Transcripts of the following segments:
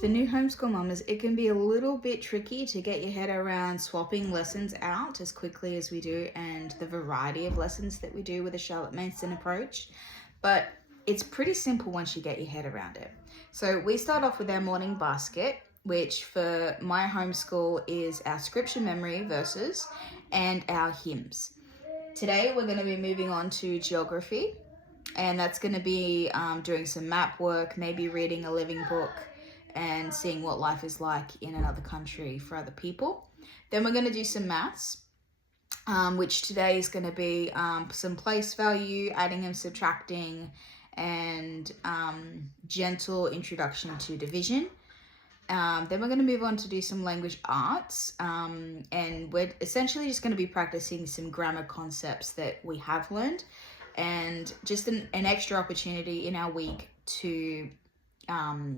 For new homeschool mamas, it can be a little bit tricky to get your head around swapping lessons out as quickly as we do and the variety of lessons that we do with the Charlotte Mason approach. But it's pretty simple once you get your head around it. So we start off with our morning basket, which for my homeschool is our scripture memory verses and our hymns. Today we're going to be moving on to geography, and that's going to be doing some map work, maybe reading a living book and seeing what life is like in another country for other people. Then we're going to do some maths, which today is going to be some place value, adding and subtracting, and gentle introduction to division. Then we're going to move on to do some language arts, and we're essentially just going to be practicing some grammar concepts that we have learned, and just an extra opportunity in our week to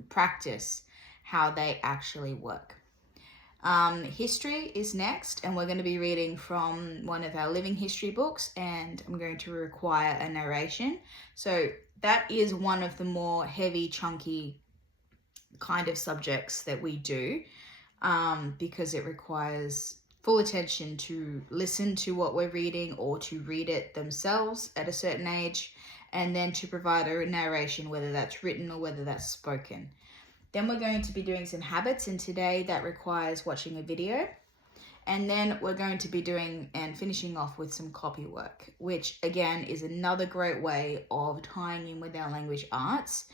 practice how they actually work. History is next, and we're going to be reading from one of our living history books, and I'm going to require a narration. So that is one of the more heavy, chunky kind of subjects that we do, because it requires full attention to listen to what we're reading or to read it themselves at a certain age, and then to provide a narration, whether that's written or whether that's spoken. Then we're going to be doing some habits, and today that requires watching a video. And then we're going to be doing and finishing off with some copy work, which again is another great way of tying in with our language arts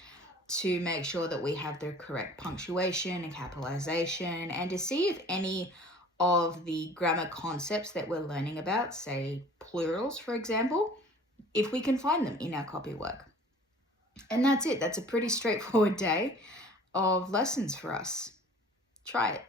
to make sure that we have the correct punctuation and capitalization, and to see if any of the grammar concepts that we're learning about, say plurals for example, if we can find them in our copy work. And that's it. That's a pretty straightforward day of lessons for us. Try it.